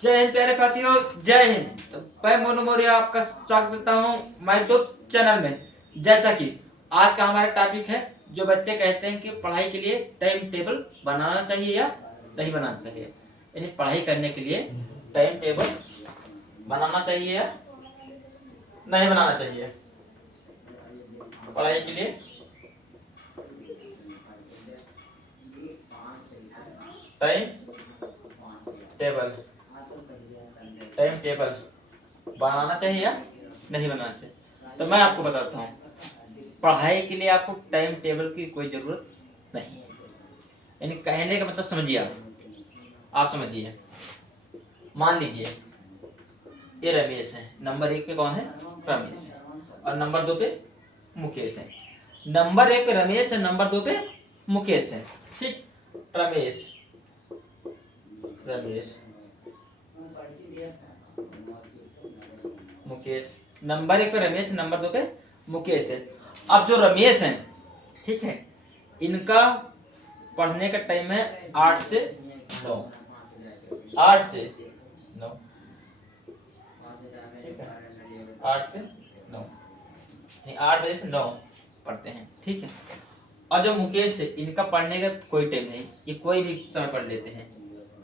जय हिंद प्यारे साथियों, जय हिंद। तो मैं मोनू मौर्य आपका स्वागत करता हूँ माय यूट्यूब चैनल में। जैसा कि आज का हमारा टॉपिक है, जो बच्चे कहते हैं कि पढ़ाई के लिए टाइम टेबल बनाना चाहिए या नहीं बनाना चाहिए, यानी पढ़ाई करने के लिए टाइम टेबल बनाना चाहिए या नहीं बनाना चाहिए। पढ़ाई के लिए टाइम टेबल बनाना चाहिए या नहीं बनाना चाहिए। तो मैं आपको बताता हूँ, पढ़ाई के लिए आपको टाइम टेबल की कोई जरूरत नहीं है। यानी कहने का मतलब समझिए, आप समझिए। मान लीजिए ये रमेश है, नंबर 1 पे कौन है? रमेश है, और नंबर 2 पे मुकेश है। नंबर 1 पे रमेश है, नंबर 2 पे मुकेश है। ठीक, रमेश मुकेश, नंबर 1 पे रमेश, नंबर 2 पे मुकेश है। अब जो रमेश है, ठीक है, इनका पढ़ने का टाइम है 8 से 9। 8 से 9, ठीक है, 8 से 9, 8 बजे से 9 पढ़ते हैं। ठीक है। और जो मुकेश है, इनका पढ़ने का कोई टाइम नहीं, ये कोई भी समय पढ़ लेते हैं।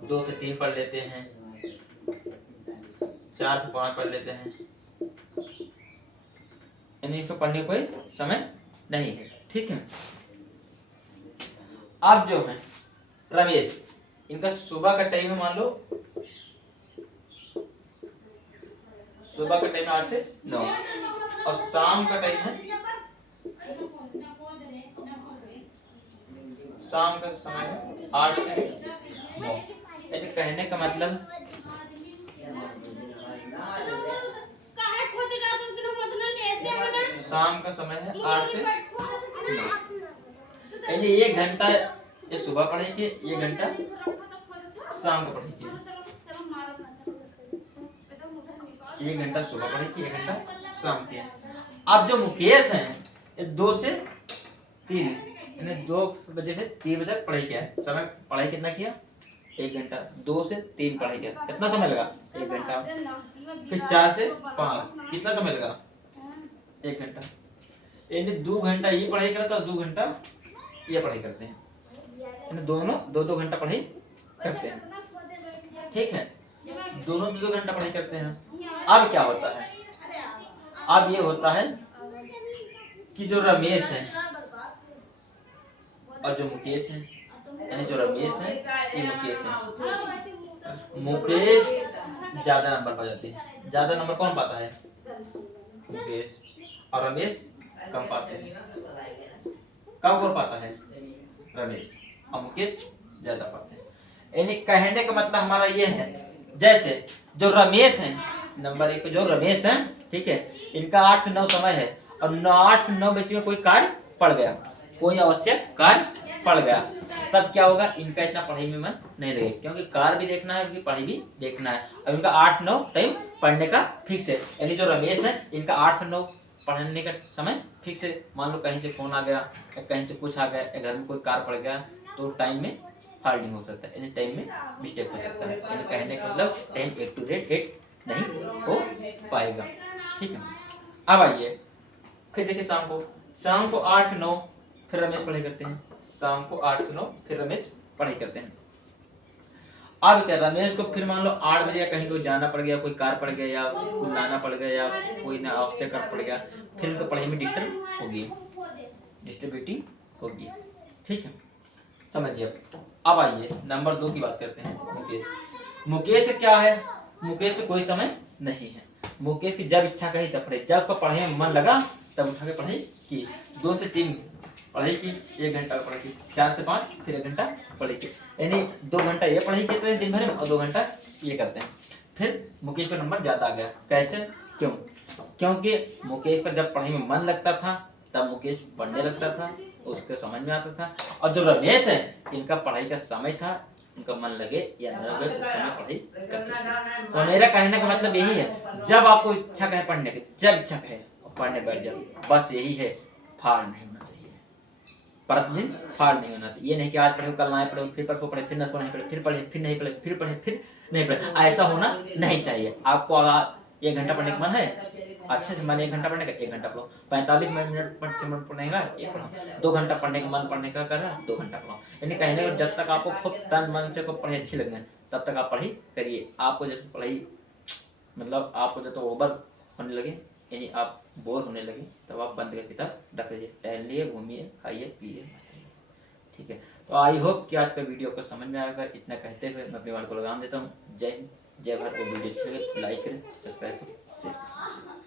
2 से 3 पढ़ लेते हैं, 4 से 5 पढ़ लेते हैं, यानी इसको पढ़ने का कोई समय नहीं है। ठीक है। अब जो है रमेश, इनका सुबह का टाइम है, मान लो सुबह का टाइम है 8 से 9, और शाम का टाइम है, शाम का समय है 8 से 9। यानी कहने का मतलब शाम का समय है 8 से 9, यानी 1 घंटा ये सुबह पढ़ेंगे, 1 घंटा शाम को पढ़ेंगे। 1 घंटा सुबह पढ़ेंगे, 1 घंटा शाम के। अब जो मुकेश हैं, ये 2 से 3, यानी 2 बजे से 3 बजे तक पढ़ाई किया है। समय पढ़ाई कितना किया? 1 घंटा। 2 से 3 पढ़ाई किया, कितना समय लगा? 1 घंटा। फिर 4 से 5 कितना समय लगा? 1 घंटा। यानी 2 घंटा ये पढ़ाई करता है, 2 घंटा ये पढ़ाई करते हैं, यानी दोनों 2-2 घंटा पढ़ाई करते हैं। ठीक है, दोनों 2 घंटा पढ़ाई करते हैं। अब क्या होता है? अब ये होता है कि जो रमेश है और जो मुकेश है, यानी जो रमेश है ये मुकेश है, मुकेश ज्यादा नंबर पा जाते हैं। ज्यादा नंबर कौन पाता है? मुकेश। और रमेश कम पाते हैं। कम कौन पाता है? रमेश। और मुकेश ज्यादा पाते हैं। यानी कहने का मतलब हमारा ये है, जैसे जो रमेश है, नंबर 1 जो रमेश है, ठीक है, इनका 8 से 9 समय है, और 8 से 9 बीच में कोई कार्य पड़ गया, कोई आवश्यक कार्य पड़ गया, तब क्या होगा? इनका इतना पढ़ाई में मन नहीं लगेगा, क्योंकि कार्य भी देखना है, उनकी पढ़ाई भी देखना है। और इनका 8 से 9 टाइम पढ़ने का फिक्स है। यानी जो रमेश है, इनका 8 से 9 पढ़ने का समय फिक्स है। मान लो कहीं से फोन आ गया, या कहीं से कुछ आ गया, या घर में कोई कार्य पड़ गया, तो टाइम में फॉल्टिंग हो सकता है, यानी टाइम में मिस्टेक हो सकता है। यानी कहने का मतलब टाइम 8 to 8 नहीं हो पाएगा। ठीक है। अब आइए फिर देखिए, शाम को 8 से 9 फिर रमेश पढ़ाई करते हैं। शाम को 8 से 9 फिर रमेश पढ़ाई करते हैं। अब क्या, रमेश को फिर मान लो 8 बजे कहीं को जाना पड़ गया, कोई कार पड़ गया, या कुछ लाना पड़ गया, या कोई ना आवश्यक कार्य पड़ गया, फिर उनका पढ़ाई में डिस्टर्बिटी होगी। ठीक है, समझिए। अब आइए नंबर 2 की बात करते हैं, मुकेश। मुकेश क्या है? मुकेश कोई समय नहीं है। मुकेश की जब इच्छा कही तब पढ़े, जब उसका पढ़ाई में मन लगा तब उठा के पढ़ाई की। 2 से 3 पढ़ाई की, 1 घंटा पढ़ाई की, 4 से 5 फिर 1 घंटा पढ़ाई की, यानी 2 घंटा ये पढ़ाई करते हैं दिन भर में, और 2 घंटा ये करते हैं। फिर मुकेश का नंबर ज्यादा आ गया। कैसे? क्यों? क्योंकि मुकेश का जब पढ़ाई में मन लगता था तब मुकेश पढ़ने लगता था, उसके समझ में आता था। और जो रमेश है, इनका पढ़ाई का समय था, उनका मन लगे या न लगे उस समय पढ़ाई करते थे। तो मेरा कहने का मतलब यही है, जब आपको इच्छा कहे पढ़ने की, जब इच्छा कहे पढ़ने बैठ जाओ, बस यही है, फाड़ नहीं होना चाहिए। प्रतिदिन फाड़ नहीं होना चाहिए। ये नहीं कि आज पढ़े कल ना पढ़े, फिर परसों पढ़े, फिर नसों नहीं पढ़े, फिर पढ़े, फिर नहीं पढ़े, फिर पढ़े, फिर नहीं पढ़े, ऐसा होना नहीं चाहिए। आपको अगर 1 घंटा पढ़ने का मन है, अच्छे से मन 1 घंटा पढ़ने का 1 घंटा पढ़ो, 45 मिनट पढ़ने का 1 पढ़ो, 2 घंटा पढ़ने का मन पढ़ने का कर रहा है 2 घंटा पढ़ो। यानी कहने को जब तक आपको खुद तन मन से को पढ़ाई अच्छी लगे तब तक आप पढ़ाई करिए। आपको जब पढ़ाई मतलब आपको जब तो ओवर होने लगे, यानी आप बोर होने लगे, तब आप बंद करके किताब रख दीजिए, टहलिए, घूमिए, खाइए, पिए, मस्त रहिए। ठीक है, तो आई होप कि आज का वीडियो आपको समझ में आएगा। इतना कहते हुए मैं अपने वाले को लगाम देता हूँ। जय हिंद, जय भारत। वीडियो अच्छी लगे तो लाइक करें, सब्सक्राइब करें, शेयर करें।